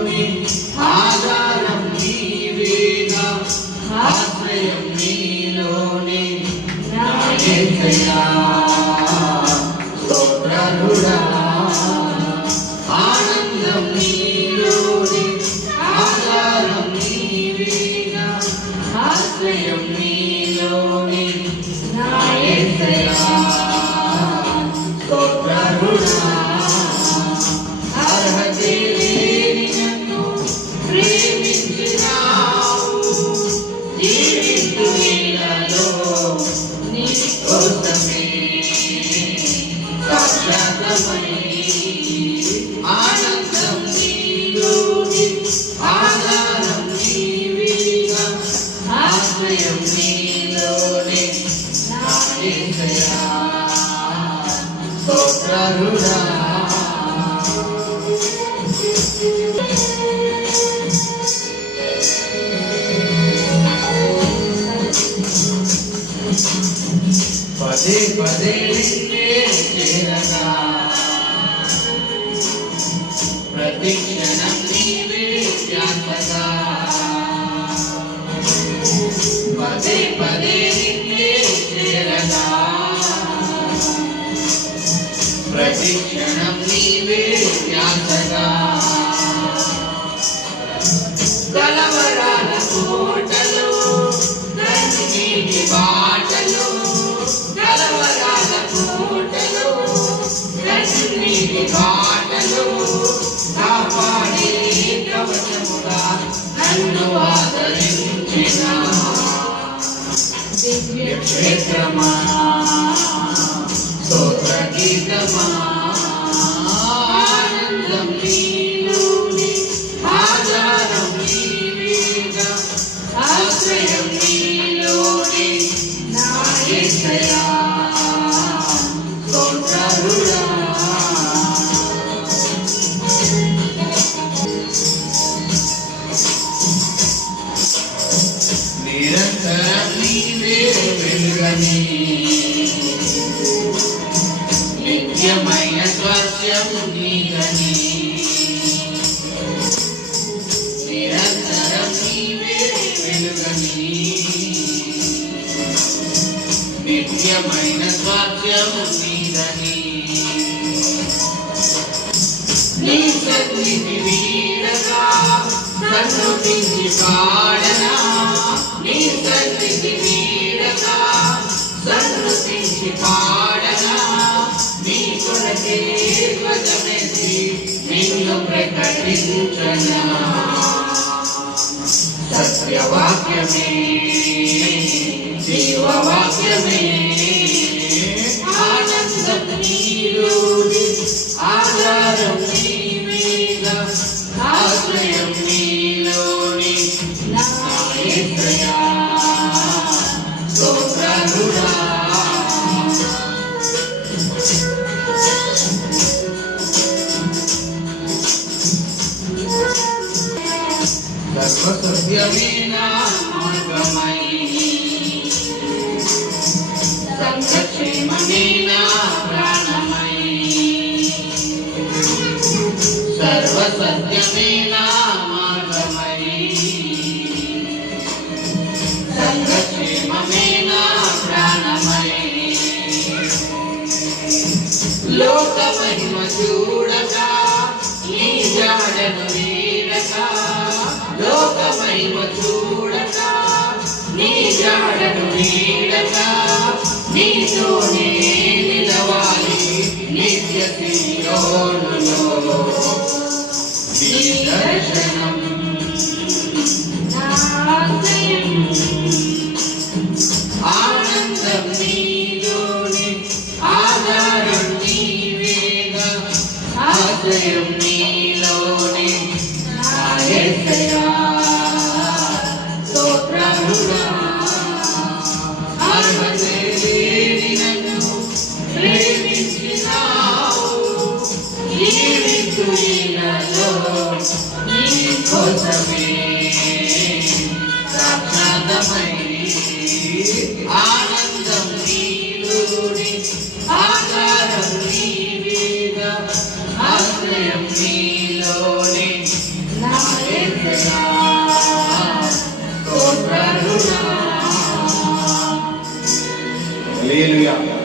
నీలోని ఆధారం నీవేగా ఆశ్రయం నీలోని నా యేసయ్యా స్తోత్రుడా ఆనందం నీలోని ఆధారం నీవేగా ఆశ్రయం నీలోని నా యేసయ్యా స్తోత్రుడా అర్హతే లేని నన్ను ప్రేమించినావు జీవించు నీలలో నీ కోసమే సాక్షాత్మై ఆనందం నీలోని ఆధారం నీవేగా ఆశ్రయం నీలోని నా యేసయ్యా స్తోత్రుడా పదే పదే నిన్నే చేరగా ప్రతి క్షణం నీవే ధ్యాసగా పదే పదే నిన్నే చేరగా ప్రతి క్షణం నీవే ధ్యాసగా కలవరాల కోటలో కన్నీటి బాటలో కలవరాల కోటలో కన్నీటి బాటలో కాపాడే కవచముగా నన్ను ఆదరించిన దివ్య క్షేత్రమా స్తోత్ర గీతమా ఆనందం నీలోని ఆధారం నీవేగా ఆశ్రయం నీలోని నా యేసయ్యా స్తోత్రుడా నిరంతరం నీవే వెలుగని నిత్యమైన స్వాస్థ్యం నీకని నిరంతరం నీవే వెలుగని నిత్యమైన స్వాస్థ్యం నీదని నీ సన్నిధి వీడగా సన్నుతించి పాడనా నీ సన్నిధి వీడగా సన్నుతించి పాడనా నీ కొరకే ధ్వజమెత్తి నిన్ను ప్రకటించనా సత్యవాక్యమే జీవవాక్యమే ఆనందం నీలోని ఆధారం నీవేగా ఆశ్రయం నీలోని నా యేసయ్యా స్తోత్రుడా సర్వసత్యమైన మార్గమై సంక్షేమమైన ప్రాణమై సర్వసత్యమైన మార్గమై సంక్షేమమైన ప్రాణమై లోక మహిమ చూడక నీ జాడను వీడక లోక మహిమ చూడక నీ జాడను వీడక నీతోనే నిలవాలి నిత్య సియోనులో నీ దర్శనం ఆనందం నీలోని ఆధారం నీవేగా ఆశ్రయం నీలోని నా యేసయ్యా స్తోత్రుడా అర్హతే లేని నన్ను ప్రేమించినావు జీవించు నీలలో నీ కోసమే సాక్షాత్మై ఆనందం నీలోని ఆధారం నీవేగా ఆశ్రయం నీలోని నా హల్లెలూయా.